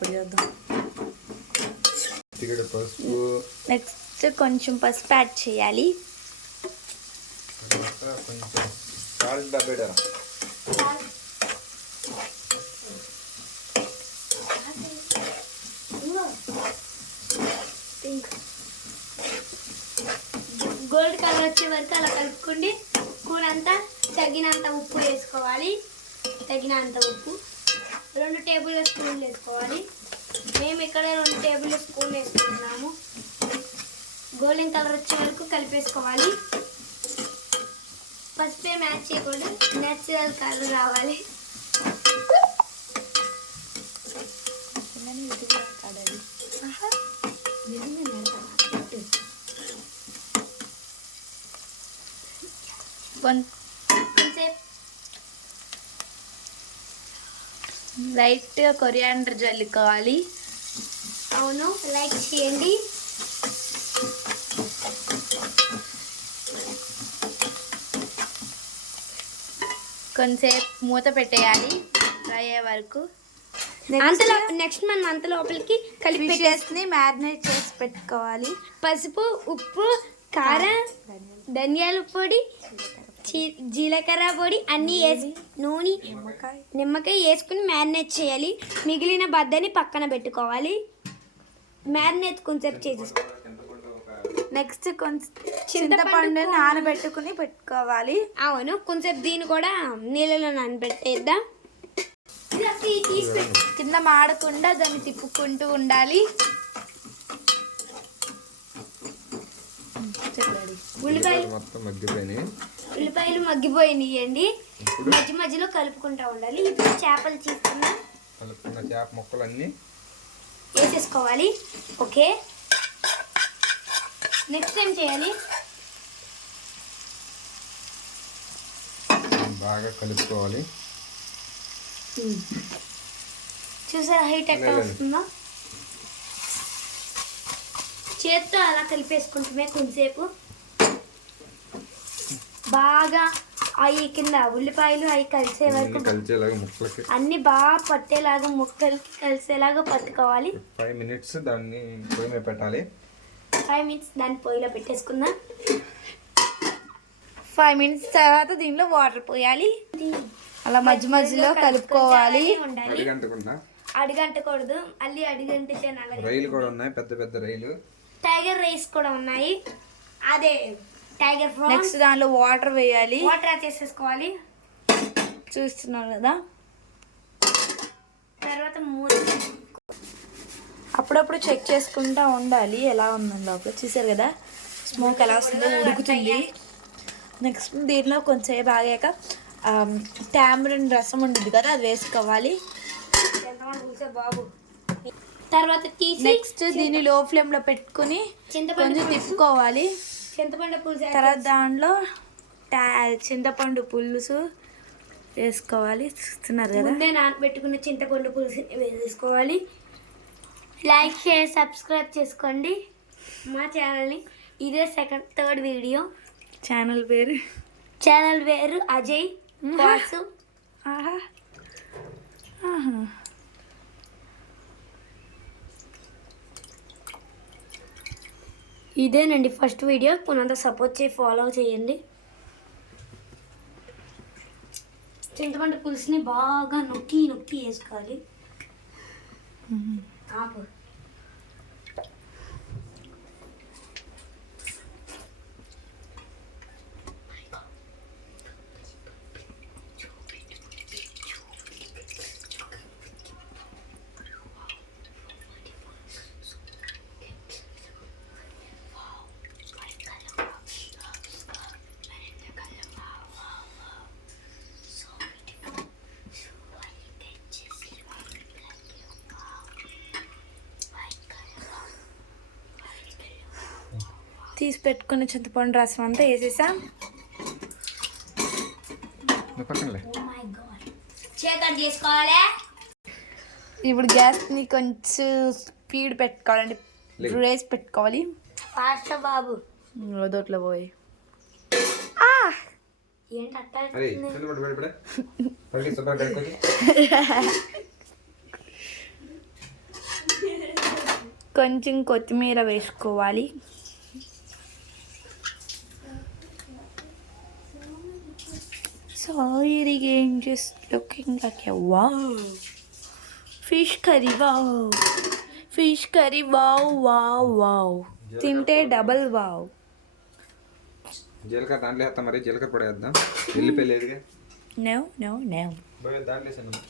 అప్పుడు చేద్దాం. పసుపు, నెక్స్ట్ కొంచెం పసుపు యాడ్ చేయాలి. కొంచెం సాల్ట్ డబ్బేడా గోల్డ్ కలర్ వచ్చే వరకు అలా కలుపుకోండి. కూర అంతా తగినంత ఉప్పు వేసుకోవాలి. తగినంత ఉప్పు 2 టేబుల్ స్పూన్లు వేసుకోవాలి. మేము ఇక్కడ 2 టేబుల్ స్పూన్లు వేసుకుంటున్నాము. గోల్డెన్ కలర్ వచ్చే వరకు కలిపేసుకోవాలి. పసుపే మ్యాచ్ చేయకూడదు, నేచురల్ కలర్ రావాలి. లైట్గా కొరియాండర్ జల్లుకోవాలి. అవును, లైక్ చేయండి. కొంచెంసేపు మూత పెట్టేయాలి ఫ్రై అయ్యే వరకు. అంతలో నెక్స్ట్ మనం అంత లోపలికి కలిపి ఫిషెస్ని మ్యారినేట్ చేసి పెట్టుకోవాలి. పసుపు, ఉప్పు, కారం, ధనియాల పొడి, జీలకర్ర పొడి అన్నీ వేసి నూనె, నిమ్మకాయ వేసుకుని మ్యారినేట్ చేయాలి. మిగిలిన బద్దని పక్కన పెట్టుకోవాలి. మ్యారినేట్ కొంచెం చేసేసుకోవాలి. నెక్స్ట్ కొంచెం చింతపండు నానబెట్టుకుని పెట్టుకోవాలి. అవును, కొంచెం దీన్ని కూడా నీళ్ళలో నానబెట్టేద్దాం. కింద మాడకుండా దాన్ని తిప్పుకుంటూ ఉండాలి. ఉల్లిపాయలు మగ్గిపోయినాయి అండి. మధ్య మధ్యలో కలుపుకుంటూ ఉండాలి. ఇప్పుడు చేపలు తీసుకున్నాం, చేప ముక్కలన్నీ వేసేసుకోవాలి. ఓకే, నెక్స్ట్ ఏం చేయాలి? బాగా కలుపుకోవాలి. చూసారా హైట్ ఎక్కడ వస్తుందో? చేత్తో అలా కలిపేసుకుంటుమే కొంచెంసేపు. బాగా అవి కింద ఉల్లిపాయలు అవి కలిసే వరకు అన్ని బాగా పట్టేలాగా ముక్కలకి కలిసేలాగా పట్టుకోవాలి. 5 minutes దాన్ని పొయ్యి మీద పెట్టాలి. 5 minutes దాన్ని పొయ్యిలో పెట్టేసుకుందాం. 5 minutes తర్వాత దీనిలో వాటర్ పోయాలి. అలా మధ్య మధ్యలో కలుపుకోవాలి. అడిగంటకూడదు, అల్లి అడిగంటితే రైలు కూడా ఉన్నాయి, పెద్ద పెద్ద రైలు. టైగర్ రైస్ కూడా ఉన్నాయి. అదే టైగర్ ఫ్రాన్స్. నెక్స్ట్ దానిలో వాటర్ వేయాలి. వాటర్ యాడ్ చేసేసుకోవాలి. చూస్తున్నారు కదా. తర్వాత అప్పుడప్పుడు చెక్ చేసుకుంటూ ఉండాలి ఎలా ఉందని. లోపల చూసారు కదా స్మోక్ ఎలా వస్తుందో, ఉడుకుతుంది. నెక్స్ట్ దీనిలో కొంచెం ఆగాక టామరిన్ రసం ఉంటుంది కదా, అది వేసుకోవాలి. బాబు తర్వాత నెక్స్ట్ దీన్ని లో ఫ్లేమ్ లో పెట్టుకుని కొంచెం తిప్పుకోవాలి. చింతపండు పులుసు తర్వాత దాంట్లో చింతపండు పులుసు వేసుకోవాలి. చూస్తున్నారు కదా. ముందే నానబెట్టుకున్న చింతపండు పులుసు వేసుకోవాలి. లైక్ షేర్ సబ్స్క్రైబ్ చేసుకోండి మా ఛానల్ని. ఇదే థర్డ్ వీడియో. ఛానల్ పేరు అజయ్ వాసు. ఇదేనండి ఫస్ట్ వీడియో. పునంత సపోర్ట్ చేసి ఫాలో చేయండి. చింతపండు పులుసుని బాగా నొక్కి వేసుకోవాలి. ఆపు. తీసి పెట్టుకున్న చింతపండు రసం అంతా వేసేసాం. ఇప్పుడు గ్యాస్ని కొంచెం స్పీడ్ పెట్టుకోవాలండి, రేస్ పెట్టుకోవాలి. ఫాస్ట్ బాబు. దొట్లో పోయి కొంచెం కొత్తిమీర వేసుకోవాలి. Sorry again, just looking like a wow. Fish curry, wow. Fish curry, wow, wow, wow. తింటే డబల్ వావ్. జీలకర్ర దాంట్లో వేస్తాం, మరి జీలకర్ర పొడి వేద్దాం. ఎల్లిపాయ లేదుగా. No, no, no. దాంట్లో వేసాను.